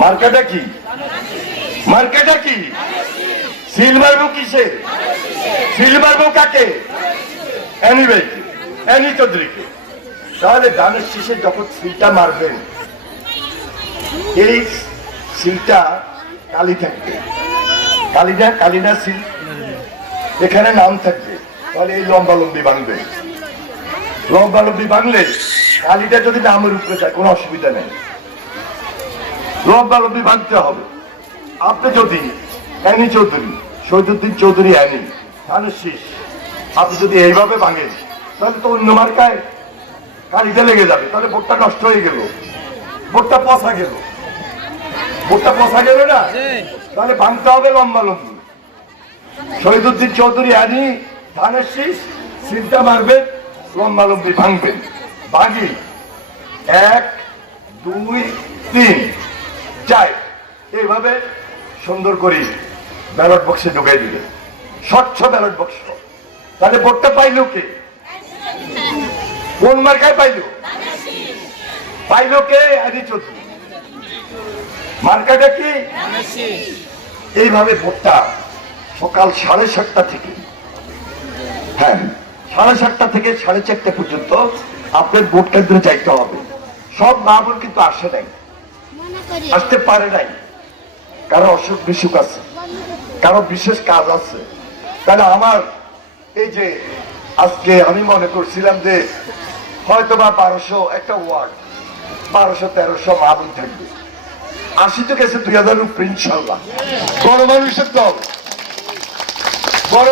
মার্কাটা কি? মার্কাটা কি? সিল মারবো কিসে? সিল মারবো কাকে? অ্যানিভাইকে, অ্যানি চৌধুরীকে। তাহলে ধানের শীষে যখন সিলটা মারবেন, এই সিলটা কালি থাকবে, কালিনা সিল, এখানে নাম থাকবে। তাহলে এই লম্বালম্বি ভাঙবে, লম্বালম্বি ভাঙলে কালিটা যদি নামের উপরে যায় কোনো অসুবিধা নেই, লম্বালম্বি ভাঙতে হবে। আপনি যদি অ্যানি চৌধুরী, শহীদুদ্দিন চৌধুরী অ্যানি, ধানের শীষ, আপনি যদি এইভাবে ভাঙেন তাহলে তো অন্য মার্কায় কালিটা লেগে যাবে, তাহলে ভোটটা নষ্ট হয়ে গেল, ভোটটা পচা গেল, ভোটটা পচা গেল না। তাহলে ভাঙতে হবে লম্বালম্বি। শহীদুদ্দিন চৌধুরী অ্যানি, ধানের শীষ, সিলটা মারবেন, লম্বালম্বি ভাঙবেন। ভাঙি 1 2 3 4 এইভাবে সুন্দর করে ব্যালট বক্সে ঢুকাই দিবে, স্বচ্ছ ব্যালট বক্স। তাহলে ভোটটা পাইলো কে? কোন মার্কায় পাইলো? পাইলো কে? অ্যানি চৌধুরী। মার্কাটা কি? এইভাবে ভোটটা সকাল 7:30 থেকে, হ্যাঁ 7:30 থেকে 4:30 পর্যন্ত আপনার ভোট কেন্দ্রে যাইতে হবে। সব মা বোন কিন্তু আসে নাই, আসতে পারে নাই, কারো অসুখ বিসুখ আছে, কারো বিশেষ কাজ আছে। তাহলে আমার এই যে আজকে আমি মনে করছিলাম যে হয়তো বা 1200 একটা ওয়ার্ড, 1200-1300 মা বোন থাকবে, 80 তো গেছে 2000 উপরে ইনশাল্লাহ। বড় মানুষের দল, বড়